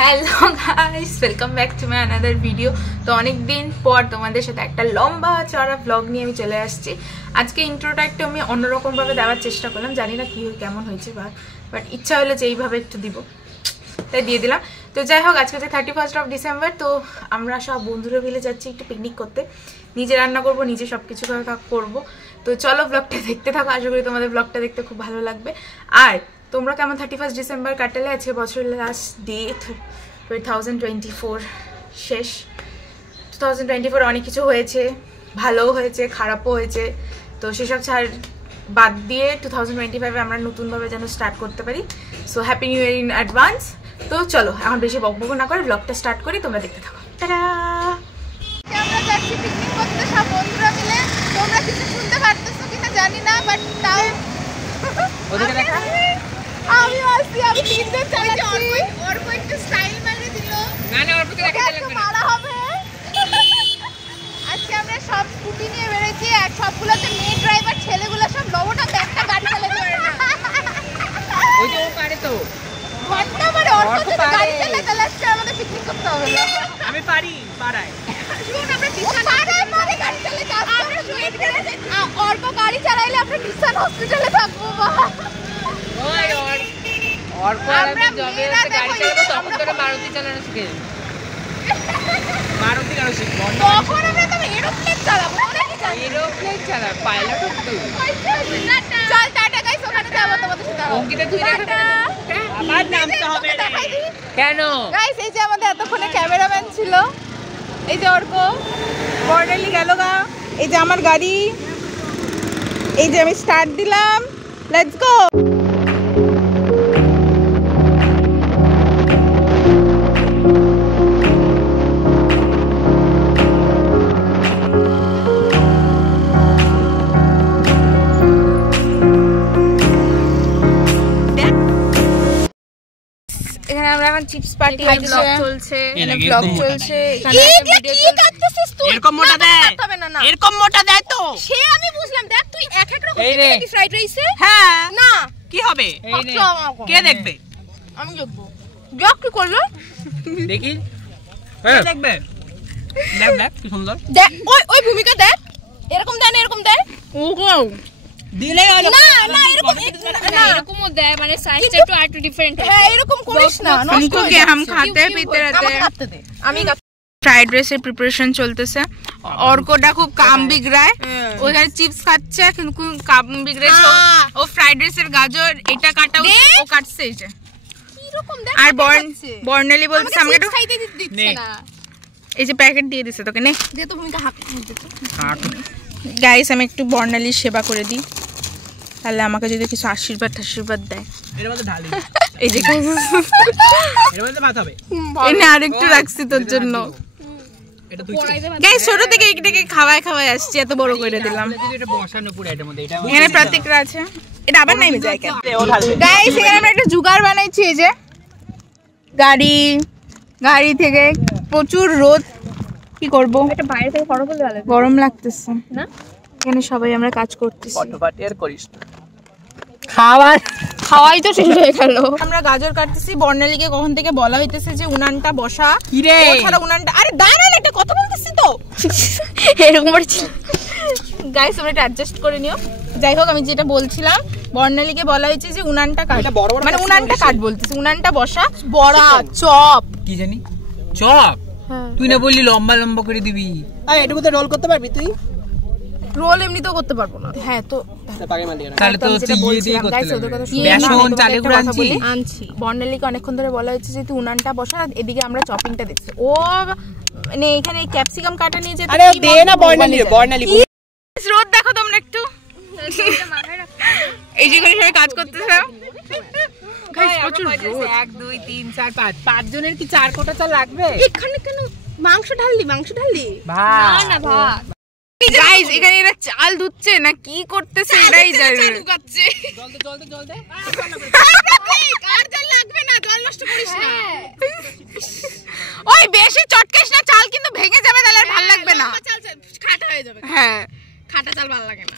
Hello guys, welcome back to my another video. তো অনেক দিন পর তোমাদের সাথে একটা লম্বা চড়া ব্লগ নিয়ে আমি চলে আসছি। আজকে ইন্ট্রোটা একটু আমি অন্যরকমভাবে দেওয়ার চেষ্টা করলাম, জানি না কী কেমন হয়েছে বাট ইচ্ছা হলো যে এইভাবে একটু দিব, তাই দিয়ে দিলাম। তো যাই হোক, আজকে হচ্ছে 31st অফ ডিসেম্বর। তো আমরা সব বন্ধুরা মিলে যাচ্ছি একটু পিকনিক করতে। নিজে রান্না করব, নিজে সব কিছু করবো। তো চলো ব্লগটা দেখতে থাকো, আশা করি তোমাদের ব্লগটা দেখতে খুব ভালো লাগবে। আর তোমরা কেমন 31 ডিসেম্বর কাটালে? আছে বছরের লাস্ট ডে, 2024 শেষ। 2024 অনেক কিছু হয়েছে, ভালোও হয়েছে, খারাপও হয়েছে। তো সেসব ছাড় বাদ দিয়ে 2025 আমরা নতুনভাবে যেন স্টার্ট করতে পারি। So happy new year in advance. তো চলো এখন বেশি বকবক না করে ব্লগটা স্টার্ট করি, তোমরা দেখতে থাকো। টাটা। আমরা যাচ্ছি পিকনিক করতে সব বন্ধুরা মিলে। তোমরা কিছু শুনতে পারতেছো কিনা জানি না, বাট তাও ওদিকে দেখা। আমি তিনজন চালাচ্ছি। অর্ক একটু স্টাইল মেরে দিল। না অর্ককে দেখা লাগবে না, মারা হবে। আজকে আমরা সব স্কুটি নিয়ে বেরিয়েছি, আর সবগুলোতে মেয়ে ড্রাইভার, ছেলেগুলো সব লবটা একটা গাড়ি চালাতে পারে না। ওই যে ও পারে তো ঘন্টা পরে অর্ক তো গাড়ি চালাচ্ছে, আমাদের পিকনিক করতে হবে না। আমি পারি পারাই। অর্ক গাড়ি চালাইলে আমরা নিশান হসপিটালে থাকবো। অর্ক আমি জবে গাড়ি চালাবো তখন তোরা মারুতি চালানো শিখে যাবি। মারুতি গাড়ি শিখবো, তখন আমরা তো এরোপ্লেন চালাবো। এরোপ্লেন চালা, পাইলট হতে। চল টাটা গাইস, ওখানে যাবো তোমাদের সাথে। অঙ্কিতা তুই টাটা। আমার নামতে হবে রে। কেন গাইস, এই যে আমাদের এতক্ষণে ক্যামেরাম্যান ছিল, এই যে অর্ক, বর্ণালী গেল গা, এই যে আমার গাড়ি, এই যে আমি স্টার্ট দিলাম, লেটস গো। এখানে আমরা এখন চিপস পার্টি চলছে, এখানে ব্লগ চলছে, এখানে একটা ভিডিও চলছে। এরকম মোটা দেয়, এরকম মোটা দেয় তো সে আমি বুঝলাম। দেখ তুই এক এক রকম দেখবি ফ্রাইড রাইসে। হ্যাঁ না কি হবে? কে দেখবে? আমি দেখবো। ব্লগ কি করলো দেখি। হ্যাঁ দেখবে। দেখ দেখ কি সুন্দর। দেখ ওই ভূমিকা দেখ, এরকম দেন, এরকম দেন। ওগো দিলে হলো না না, এরকম না, এরকমও দেয়, মানে সাইজটা একটু আরেকটু ডিফারেন্ট হয়। হ্যাঁ এরকম করিস না। हमको क्या हम खाते हैं पीते रहते हैं। আমি ফ্রাইড রাইসের প্রিপারেশন চলতেছে। অর্কটা খুব কাম বিগড়ায়, ওখানে চিপস খাচ্ছে কিন্তু কাম বিগড়েছে। ও ফ্রাইড রাইসের গাজর এটা কাটা, ও কাটছে এই যে। কি রকম দেখ। আর বর্ণালী বলছে আমাকে একটু খাইতে দিচ্ছে না। এই যে প্যাকেট দিয়ে দিছে তোকে, নে দে তো ভূমিকা হাত দে তো। গাইস, আমি একটু বর্ণালীর সেবা করে দিই, তাহলে আমাকে যদি কিছু আশীর্বাদ দেয়। এর মধ্যে ঢালি। এই যে এর মধ্যে ভাত হবে। এনে আরেকটু রাখছি তোর জন্য। এটা তুই গাইস, ছোট থেকে এটাকে খাওয়াই আসছি, এত বড় করে দিলাম। এটা বসানো পুরো এটার মধ্যে। এটা এখানে প্রত্যেকটা আছে, এটা আবার নাইবে যায় কেন? ও ঢালবে। গাইস, এখানে আমরা একটা জুগাড় বানাইছি। এই যে গাড়ি থেকে প্রচুর রোদ, কি করব? এটা বাইরে থেকে ফটো তুলতে ভালো গরম লাগতেছে না? এখানে সবাই আমরা কাজ করতেছি। ফটোফাটি আর করিস না, খাওয়াই তো শেষ হয়ে গেল। আমরা গাজর কাটতেছি। বর্ণালীকে কখন থেকে বলা হইতেছে যে উনানটা বসা। কি রে ও ছাড়া উনানটা, আরে দাঁড়ান, একটা কথা বলতেছি তো। এরকম করছি। গাইস, তোমরা এটা অ্যাডজাস্ট করে নিও। যাই হোক, আমি যেটা বলছিলাম, বর্ণালীকে বলা হয়েছে যে উনানটা কাট, মানে উনানটা কাট বলতেছি, উনানটা বসা। বড়া চপ কি জানি চপ, তুই না বললি লম্বা লম্বা করে দিবি। এটার মধ্যে রোল করতে পারবি তুই? রোল এমনিতেও করতে পারবো না। হ্যাঁ তো তাহলে তো তুই দিয়ে করতে লাগবে। বেসন চালের গুঁড়ো আনছি। বর্ণালীকে অনেকক্ষণ ধরে বলা হচ্ছে যে তুই উনানটা বসা, এদিকে আমরা চপিংটা দেখছি। ও মানে এখানে ক্যাপসিকাম কাটা নিয়ে যেতে। আরে দে না বর্ণালী। রোদ দেখো তোমরা একটু। এই যে সবাই কাজ করতেছে। প্রচুর রোদ। 1 2 3 4 5 5 জনের কি 4 কোটা চাল লাগবে? এখানে কেন মাংস ঢাললি? ভাত না ভাত। গাইস, এখানে এরা চাল ধুচ্ছে না কি করতেছে এরাই জানে। জল দে। আর জল লাগবে না, জল নষ্ট করিস না। ওই বেশি চটকাস না, চাল কিন্তু ভেঙে যাবে, তাহলে আর ভালো লাগবে না। চাল খাটা হয়ে যাবে। হ্যাঁ, খাটা চাল ভালো লাগে না।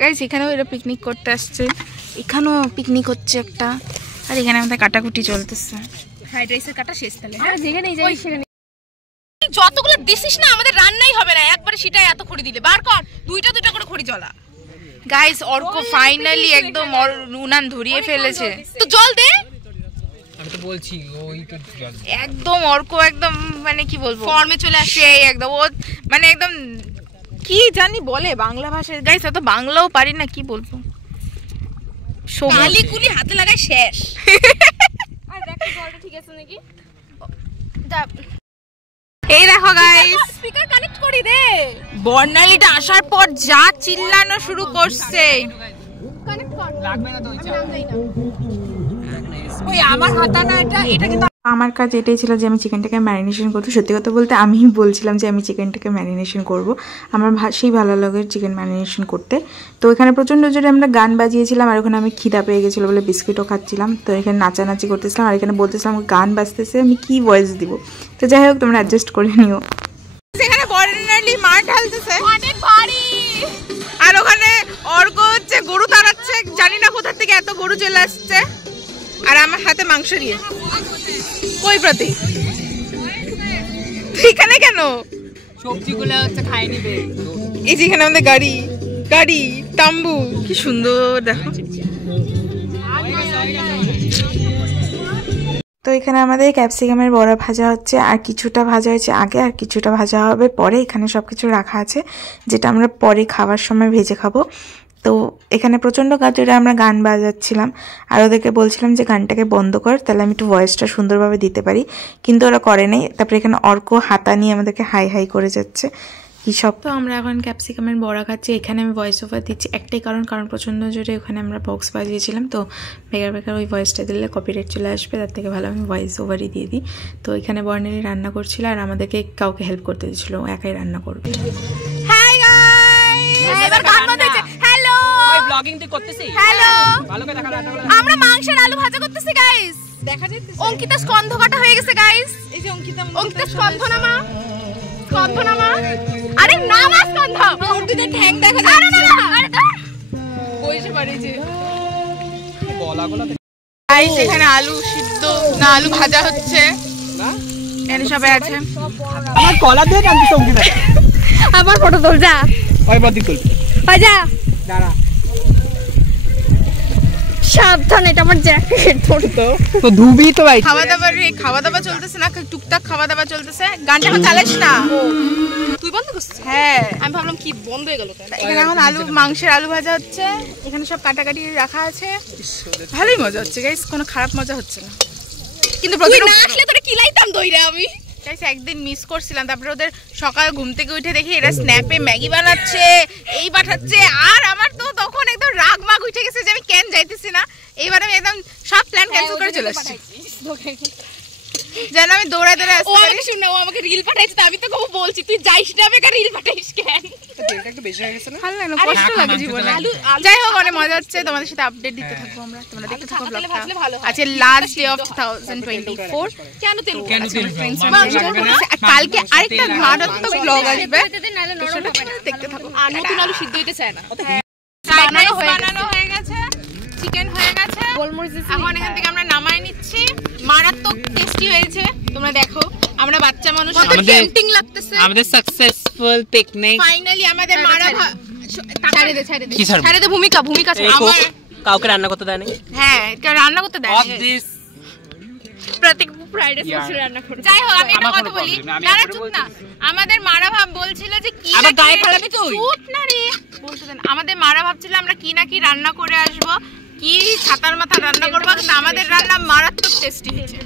গাইস, এখানেও এরা পিকনিক করতে আসছে। এখানেও পিকনিক হচ্ছে একটা। আর এখানে আমাদের কাটাকুটি চলতেছে, ফ্রাইড রাইসের কাটা শেষ তাহলে। আর যেখানেই যাই সেখানে যতগুলো দিছিস না আমাদের রান্নাই হবে না, একবারে সেটাই এত খড়ি দিলে বার কর, দুইটা দুইটা করে খড়ি জ্বলা। গাইস অর্ক ফাইনালি একদম উনান ধরিয়ে ফেলেছে, তো জল দে। আমি তো বলছি ওই তো একদম অর্ক একদম মানে কি বলবো ফর্মে চলে আসে একদম, ও মানে একদম কি জানি বলে বাংলা ভাষায়। গাইস অত বাংলাও পারি না, কি বলবো, কালি কুলি হাতে লাগায় শেষ। আর দেখো জলটা ঠিক আছে নাকি। এই দেখো গাইস, স্পিকার কানেক্ট করি দে। বর্ণালীটা আসার পর যা চিল্লানো শুরু করছে। কানেক্ট কর। লাগবে না তো ওই নাম যাই না। ওই আমার হাতা না এটা, এটা কিন্তু আমার কাজ এটাই ছিল যে আমি চিকেনটাকে ম্যারিনেশন করবো। সত্যি কথা বলতে আমি বলছিলাম যে আমি চিকেনটাকে ম্যারিনেশন করব, আমার সেই ভালো লাগে চিকেন ম্যারিনেশন করতে। তো এখানে প্রচণ্ড জোরে আমরা গান বাজিয়েছিলাম, আর ওখানে আমি খিদা পেয়ে গেছিলো বলে বিস্কিটও খাচ্ছিলাম। তো এখানে নাচানাচি করতেছিলাম, আর এখানে বলতেছিলাম গান বাজতেছে, আমি কি ভয়েস দিব। তো যাই হোক তোমরা অ্যাডজাস্ট করে নিও। সেখানে বর্ণালী মার ঢালতেছে অনেক ভারী। আর ওখানে অর্ক হচ্ছে গরু তাড়াচ্ছে, জানি না কোথা থেকে এত গরু চলে আসছে। আর আমার হাতে মাংস দিয়ে কই প্রতি এখানে কেন সবজিগুলো হচ্ছে খাই নিবে। এই যে এখানে আমাদের গাড়ি গাড়ি তাম্বু, কি সুন্দর দেখো। তো এখানে আমাদের ক্যাপসিকামের বড়া ভাজা হচ্ছে, আর কিছুটা ভাজা হয়েছে আগে আর কিছুটা ভাজা হবে পরে। এখানে সব কিছু রাখা আছে যেটা আমরা পরে খাওয়ার সময় ভেজে খাবো। তো এখানে প্রচণ্ড গাজরে আমরা গান বাজাচ্ছিলাম, আর ওদেরকে বলছিলাম যে গানটাকে বন্ধ কর, তাহলে আমি একটু ভয়েসটা সুন্দরভাবে দিতে পারি, কিন্তু ওরা করে নাই। তারপরে এখানে অর্ক হাতা নিয়ে আমাদেরকে হাই হাই করে যাচ্ছে কি সব। তো আমরা এখন ক্যাপসিকামের বড়া খাচ্ছি। এখানে আমি ভয়েস ওভার দিচ্ছি একটাই কারণ প্রচণ্ড জোরে ওখানে আমরা বক্স বাজিয়েছিলাম, তো বেকার ওই ভয়েসটা দিলে কপিরাইট চলে আসবে, তার থেকে ভালো আমি ভয়েস ওভারই দিয়ে দিই। তো এখানে বর্ণালী রান্না করছিল, আর আমাদেরকে কাউকে হেল্প করতে দিচ্ছিল, ও একাই রান্না করবে। হাই গাইস, এবার গান বাজাচ্ছে। হ্যালো ওই ব্লগিং তুই করতেছিস? হ্যালো, ভালো করে দেখা রান্না করে। আমরা মাংসের আলু ভাজা করতেছি গাইস, দেখা যাচ্ছে। অঙ্কিতা স্কন্ধ কাটা হয়ে গেছে গাইস, এই যে অঙ্কিতা স্কন্ধ নামা, স্কন্ধ নামা। আরে নামা স্কন্ধ, অর্জুনের ঠ্যাং দেখা যাচ্ছে। আরে তো বইসে পড়েছে গলা গাইস। এখানে আলু সিদ্ধ না আলু ভাজা হচ্ছে না, এখানে সবাই আছে। আমার গলা দিয়ে কাঁদছিস অঙ্কিতা। আবার ফটো তোল যা। ওই বাদি তুল। ওই যা। দাঁড়া। সাবধান, এটা আমার জ্যাকেট পড়তো। তো ধুবি তো ভাই। খাওয়া দাওয়া চলতেছে না, টুকটাক খাওয়া দাওয়া চলতেছে। গানটা এখন চালাস না, তুই বন্ধ করছিস? হ্যাঁ, আমি ভাবলাম কি বন্ধ হয়ে গেল। এখানে এখন মাংসের আলু ভাজা হচ্ছে, এখানে সব কাটাকাটি রাখা আছে। ভালোই মজা হচ্ছে গাইস, কোনো খারাপ মজা হচ্ছে না। কিন্তু তুই না আসলে তোরে কিলাইতাম দইরা আমি। গাইস একদিন মিস করছিলাম, তারপরে ওদের সকাল ঘুম থেকে উঠে দেখি এরা স্ন্যাপে ম্যাগি বানাচ্ছে, এই পাঠাচ্ছে। আর আমার তো তখন একদম রাগ মাগ উঠে গেছে যে আমি কেন যাইতেছি না। এইবার আমি একদম সব প্ল্যান ক্যান্সেল করে চলে আসছি, যেন আমি দৌড়ায় দৌড়ায় আসতে পারি। শুন না, ও আমাকে রিল পাঠাইছে, আমি তো কবু বলছি তুই যাইস না, আমাকে রিল পাঠাইস কেন? এটা একটু বেশি হয়ে গেছে না? ভালো লাগে না, কষ্ট লাগে জীবনে। যাই হোক অনেক মজা হচ্ছে, তোমাদের সাথে আপডেট দিতে থাকবো আমরা, তোমরা দেখতে থাকো ব্লগটা। আজকে লাস্ট ডে অফ 2024। কেন তেল কালকে আরেকটা মারাত্মক ব্লগ আসবে, নালে নরম হবে না। দেখতে থাকো। আর নতুন আলু সিদ্ধ হইতে চায় না। বানানো হয়ে গেছে, চিকেন হয়ে গেছে, গোলমরিচ এখন এখান থেকে আমরা নামাই নিচ্ছি। মারাত্মক টেস্টি হয়েছে, তোমরা দেখো। আমরা বাচ্চা মানুষ, টেম্পটিং লাগতেছে। আমাদের সাকসেসফুল পিকনিক ফাইনালি আমাদের মারা ছাড়ে দে কি ছাড়বো? ছাড়ে দে, ভূমিকা আমার। কাউকে রান্না করতে দেয় না। হ্যাঁ, কেউ রান্না করতে দেয় না। অফ দিস প্রত্যেক ফ্রাইড রাইস রান্না করে। যাই হোক আমি একটা আমার কথা কোনো বলি, problem নেই, আমি দাঁড়া একবারে চুপ না। আমাদের মারা ভাব বলছিল যে কি আবার না গায়ে কি- ফেলাবি তুই? চুপ না রে, বলতে দেন। আমাদের মারা ভাবছিল আমরা কি না কি রান্না করে আসবো, কি ছাতার মাথা রান্না করবো, কিন্তু আমাদের রান্না মারাত্মক টেস্টি হয়েছে।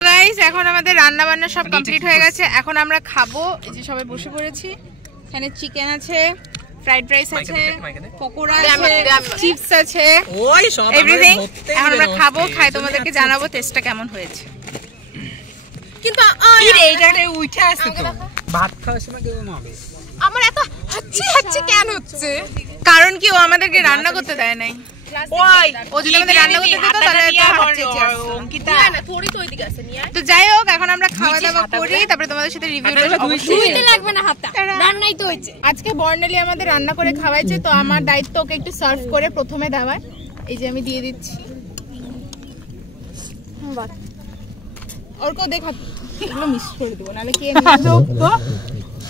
গাইস এখন আমাদের রান্না বান্না সব কমপ্লিট হয়ে গেছে, এখন আমরা খাবো। এই যে সবাই বসে পড়েছি, এখানে চিকেন আছে, ফ্রাইড রাইস আছে, পকোড়া আছে, চিপস আছে, ওই সব এভরিথিং। এখন আমরা খাবো, খাই তোমাদেরকে জানাবো টেস্টটা কেমন হয়েছে। কিন্তু এইটাতে উঠে আসছে তো। ভাত খাওয়ার সময় কেউ হবে। আমার এত হাচ্ছি হাচ্ছি কেন হচ্ছে? কারণ কি ও আমাদেরকে রান্না করতে দেয় নাই। ওই ও যদি আমাদের রান্না করতে দিত তাহলে এত হাচ্ছি হাচ্ছি। অঙ্কিতা না থোড়ি তো ওইদিকে আছে নিয়ে। তো যাই হোক এখন আমরা খাওয়া দাওয়া করি, তারপরে তোমাদের সাথে রিভিউটা ধুইতে লাগবে না হাতটা, রান্নাই তো হয়েছে। আজকে বর্ণালী আমাদের রান্না করে খাওয়াইছে, তো আমার দায়িত্ব ওকে একটু সার্ভ করে প্রথমে দেওয়ার। এই যে আমি দিয়ে দিচ্ছি। ওরকেও দেখা এগুলো মিস করে দেবো নাহলে কে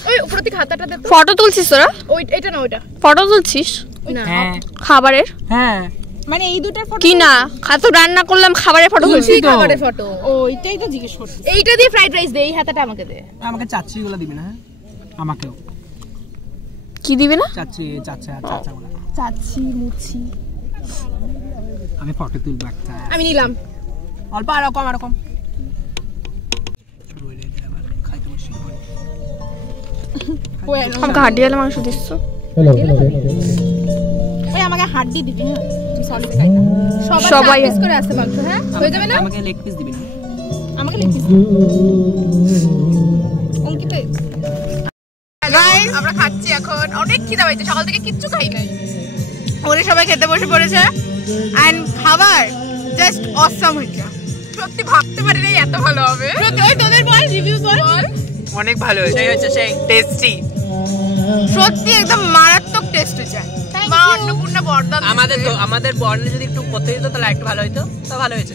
ওই প্রতি খাতাটা দে। ফটো তুলছিস তোরা? ওই এটা না ওইটা ফটো তুলছিস না হ্যাঁ খাবারের? হ্যাঁ মানে এই দুটার ফটো কি না খাতো রান্না করলাম খাবারের ফটো তুলছি। তুলছি তো। খাবারের ফটো ওইটাই তো জিজ্ঞেস করছিস। এইটা দিয়ে ফ্রাইড রাইস দে, এই হাতাটা আমাকে দে। আমাকে চাচ্ছিগুলো দিবি না? আমাকেও কি দিবি না? চাচ্ছি চাচাগুলো। চাচ্ছি মুছি আমি ফটো তুলবো একটা। আমি নিলাম অল্প আর রকম শুরু হইলে আবার খাইতে বসি। আমাকে হাড্ডি আলা মাংস দিচ্ছ? ওই আমাকে হাড্ডি দিবি। হ্যাঁ তুই সলিড খাই না। সবাই সবাই পিস করে আসতে মাংস। হ্যাঁ হয়ে যাবে না? আমাকে লেগ পিস দিবি না? আমাকে লেগ পিস অঙ্কিত। গাইস আমরা খাচ্ছি এখন, অনেক খিদা পাইছে, সকাল থেকে কিচ্ছু খাই নাই। ওরে সবাই খেতে বসে পড়েছে এন্ড খাবার জাস্ট অসাম হয়েছে। সত্যি ভাবতে পারি নাই এত ভালো হবে। সত্যি ওই তোদের বল রিভিউ বল। অনেক ভালো হয়েছে। এই হচ্ছে সেই টেস্টি। সত্যি একদম মারাত্মক টেস্ট হয়েছে। মা অন্নপূর্ণা বরদান আমাদের বর্ণে যদি একটু করতে দিত তাহলে একটু ভালো হতো। তা ভালো হয়েছে,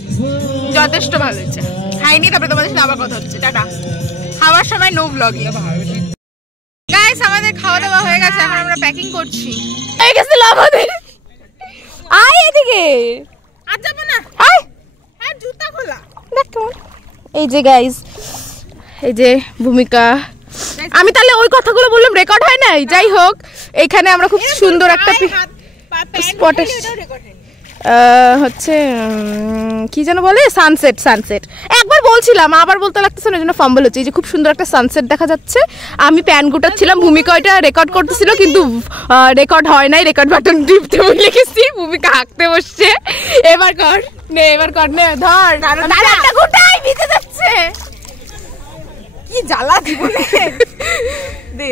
যথেষ্ট ভালো হয়েছে। খাইনি তারপরে তোমাদের সাথে আবার কথা হচ্ছে। টাটা। খাওয়ার সময় নো ব্লগিং। গাইস আমাদের খাওয়া দাওয়া হয়ে গেছে, এখন আমরা প্যাকিং করছি। হয়ে গেছিল আমাদের। আয় এদিকে। আর যাবো না। আয় হ্যাঁ জুতা খোলা। দেখ কেমন। এই যে গাইস, এই যে ভূমিকা। আমি তাহলে ওই কথাগুলো বললাম রেকর্ড হয় নাই। যাই হোক এখানে আমরা খুব সুন্দর একটা স্পটে হচ্ছে কি যেন বলে সানসেট একবার বলছিলাম আবার বলতে লাগতেছে না, জন্য ফাম্বল হচ্ছে। এই যে খুব সুন্দর একটা সানসেট দেখা যাচ্ছে। আমি প্যান গুটাচ্ছিলাম, ভূমিকা ওইটা রেকর্ড করতেছিল কিন্তু রেকর্ড হয় নাই। রেকর্ড বাটন টিপতে ভুলে গেছি, ভূমিকা হাঁকতে বসছে। এবার কর নে ধর। একটা গুটাই ভিজে যাচ্ছে। কি জ্বালা জীবনে। দে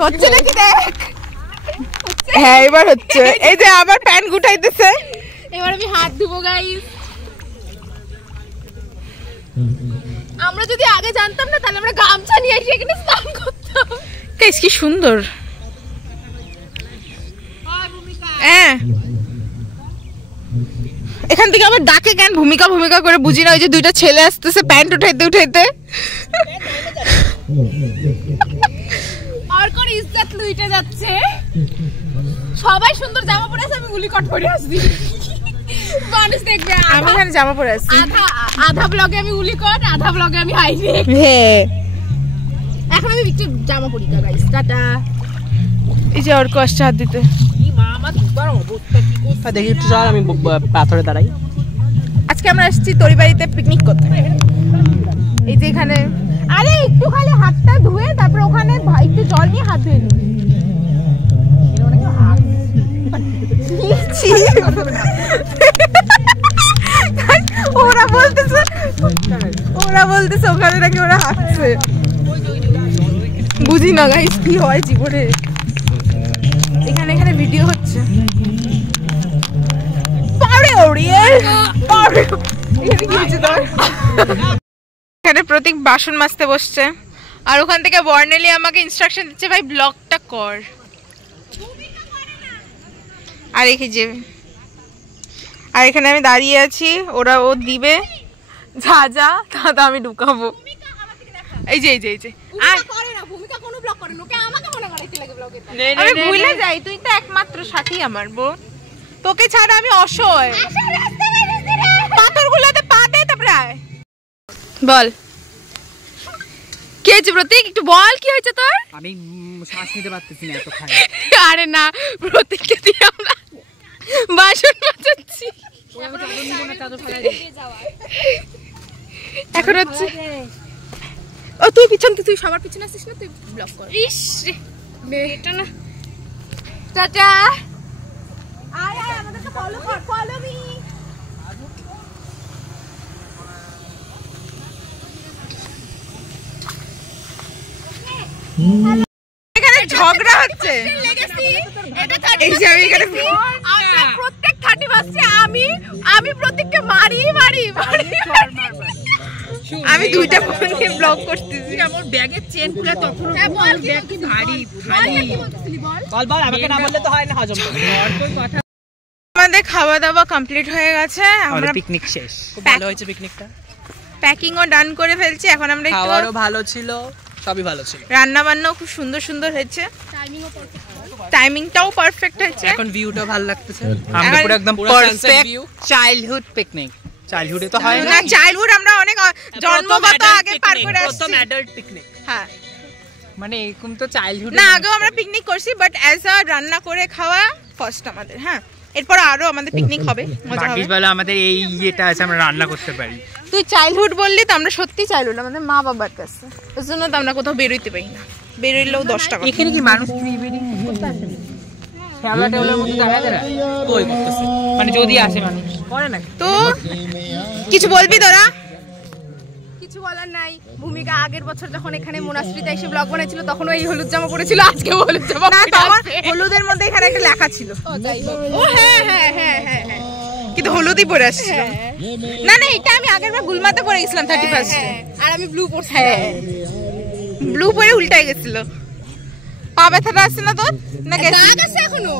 হচ্ছে নাকি দেখ। হ্যাঁ এবার হচ্ছে। এই যে আবার প্যান গুটাইতেছে। এবার আমি হাত ধুবো গাইস। আমরা যদি আগে জানতাম না তাহলে আমরা গামছা নিয়ে এসে এখানে স্নান করতাম। গাইস কি সুন্দর। হ্যাঁ এখান থেকে আবার ডাকে কেন ভূমিকা করে বুঝি না। ওই যে দুইটা ছেলে আসতেছে প্যান্ট উঠাইতে আর কোন ইজ্জত লুইটে যাচ্ছে। সবাই সুন্দর জামা পরে আছে, আমি উলিকট পরে আছি। মানুষ দেখবে আমি এখানে জামা পরে আছি। আধা ব্লগে আমি উলিকট, আধা ব্লগে আমি হাইনেক। হ্যাঁ এখন আমি একটু জামা পরি না গাইস। টাটা। এই যে অর্ক আসছে হাত দিতে। দেখি একটু চল আমি পাথরে দাঁড়াই। আজকে আমরা আসছি তোর বাড়িতে পিকনিক করতে। এই যে এখানে আরে একটু খালি হাতটা ধুয়ে তারপর ওখানে একটু জল নিয়ে হাত ধুয়ে নিবি। ওরা বলতেছে ওখানে নাকি ওরা হাঁটছে। বুঝি না গাইস কি হয় জীবনে। এখানে ভিডিও হচ্ছে। এখানে প্রতীক বাসন মাজতে বসছে আর ওখান থেকে বর্ণেলি আমাকে ইনস্ট্রাকশন দিচ্ছে ভাই ব্লগটা কর। আর এখানে আমি দাঁড়িয়ে আছি, ও দিবে যা তা আমি ঢুকাবো। এই যে আমি ভুলে যাই, তুই তো একমাত্র সাথী আমার বোন, তোকে ছাড়া আমি অসহায়। পাথরগুলোতে পা দে তারপরে আয়। বল কি হয়েছে প্রতীক, একটু বল কি হয়েছে তোর। আমি শ্বাস নিতে পারতেছি না এত খাই। আরে না প্রতীককে দিয়ে আমরা বাসন মাজাচ্ছি। এখন হচ্ছে ও তুই পিছন, তুই সবার পিছনে আসিস না, তুই ব্লক কর। ইস রে এটা না। টাটা। আয় আমাদেরকে ফলো কর, ফলো মি। এখানে ঝগড়া হচ্ছে। এই যে আমি এখানে প্রত্যেক 30 আমি প্রত্যেককে মারি আমি দুইটা ফোন নিয়ে ব্লগ করতেছি। আমার ব্যাগের চেন খুলে তখন বল ব্যাগ কি ভারী বল আমাকে না বললে তো হয় না হজম। আমাদের খাওয়া দাওয়া কমপ্লিট হয়ে গেছে, আমরা পিকনিক শেষ। খুব ভালো হয়েছে পিকনিকটা। প্যাকিংও ডান করে ফেলছি। এখন আমরা একটু খাবারও ভালো ছিল, সবই ভালো ছিল, রান্না বান্নাও খুব সুন্দর সুন্দর হয়েছে, টাইমিংটাও পারফেক্ট হয়েছে। এখন ভিউটা ভালো লাগতেছে। আমরা পুরো একদম পারফেক্ট চাইল্ডহুড পিকনিক। চাইল্ডহুডে তো হয় না, চাইল্ডহুড আমরা অনেক জন্মগত আগে পার করে আসছি। প্রথম অ্যাডাল্ট পিকনিক। হ্যাঁ, মানে এরকম তো চাইল্ডহুড না আগেও আমরা পিকনিক করছি, বাট অ্যাজ আ রান্না করে খাওয়া ফার্স্ট আমাদের। হ্যাঁ, এরপর আরো আমাদের পিকনিক হবে, মজা হবে। বাকিবেলা আমাদের এই ইয়েটা আছে, আমরা রান্না করতে পারি। তুই চাইল্ডহুড বললি তো, আমরা সত্যি চাইল্ডহুড আমাদের মা বাবার কাছে, ওই জন্য তো আমরা কোথাও বেরোইতে পারি না, বেরোইলেও 10 টাকা। এখানে কি মানুষ প্রি ওয়েডিং করতে আসে না? খেলা টেলার মতো দেখা যায় না কই করতেছে, মানে যদি আসে মানুষ করে না তো কিছু বলবি তোরা? কিছু বলার নাই। ভূমিকা আগের বছর যখন এখানে মোনাস্ট্রিতে এসে ব্লগ বানাইছিল তখন এই হলুদ জামা পরেছিল, আজকেও হলুদ জামা না, পরে তখন আছে। হলুদের মধ্যে এখানে একটা লেখা ছিল। ও হ্যাঁ হ্যাঁ হ্যাঁ হ্যাঁ হ্যাঁ, কিন্তু হলুদই পরে আসছিল। না না, এটা আমি আগের বার গুলমাতে পরে গেছিলাম 31 এ, আর আমি ব্লু পরছি। হ্যাঁ, ব্লু পরে উল্টাই গেছিল। পা ব্যথাটা আসছে না তোর? না গেছে? দাগ আছে এখনো।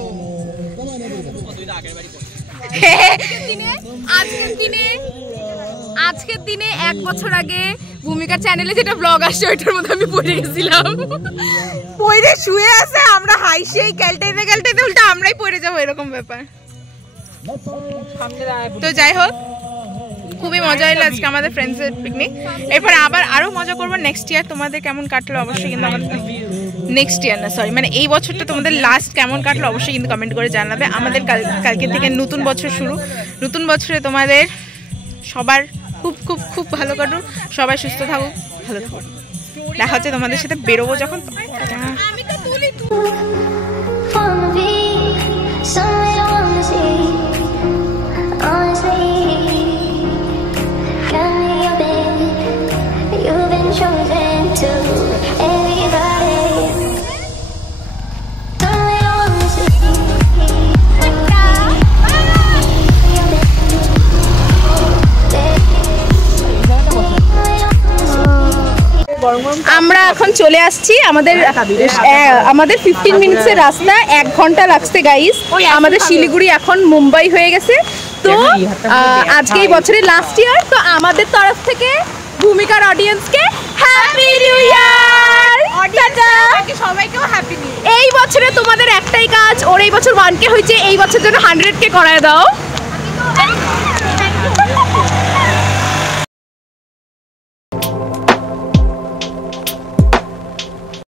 আজকের দিনে 1 বছর আগে ভূমিকার চ্যানেলে যেটা ব্লগ আসছে ওইটার মধ্যে আমি পড়ে গেছিলাম। পরে শুয়ে আছে, আমরা হাইসেই ক্যালটাইতে ক্যালটাইতে উল্টা আমরাই পড়ে যাবো, এরকম ব্যাপার। তো যাই হোক, খুবই মজা হলো আজকে আমাদের ফ্রেন্ডসের পিকনিক। এরপর আবার আরো মজা করবো নেক্সট ইয়ার। তোমাদের কেমন কাটলো অবশ্যই কিন্তু আমাদের, নেক্সট ইয়ার না সরি, মানে এই বছরটা তোমাদের লাস্ট কেমন কাটলো অবশ্যই কিন্তু কমেন্ট করে জানাবে। আমাদের কালকে থেকে নতুন বছর শুরু। নতুন বছরে তোমাদের সবার খুব খুব খুব ভালো কাটুক, সবাই সুস্থ থাকুক, ভালো থাকুক। দেখা হচ্ছে তোমাদের সাথে বেরোবো যখন। আমি তো তুলি আমরা এখন চলে আসছি। আমাদের 15 মিনিটসের রাস্তা, 1 ঘন্টা লাগছে গাইস। আমাদের শিলিগুড়ি এখন মুম্বাই হয়ে গেছে। তো আজকে এই বছরের লাস্ট ইয়ার, তো আমাদের তরফ থেকে ভূমিকার অডিয়েন্সকে হ্যাপি নিউ ইয়ার। সবাইকেও হ্যাপি নিউ ইয়ার। এই বছরে তোমাদের একটাই কাজ, ওর এই বছর 1K হয়েছে, এই বছর জন্য 100K করায় দাও।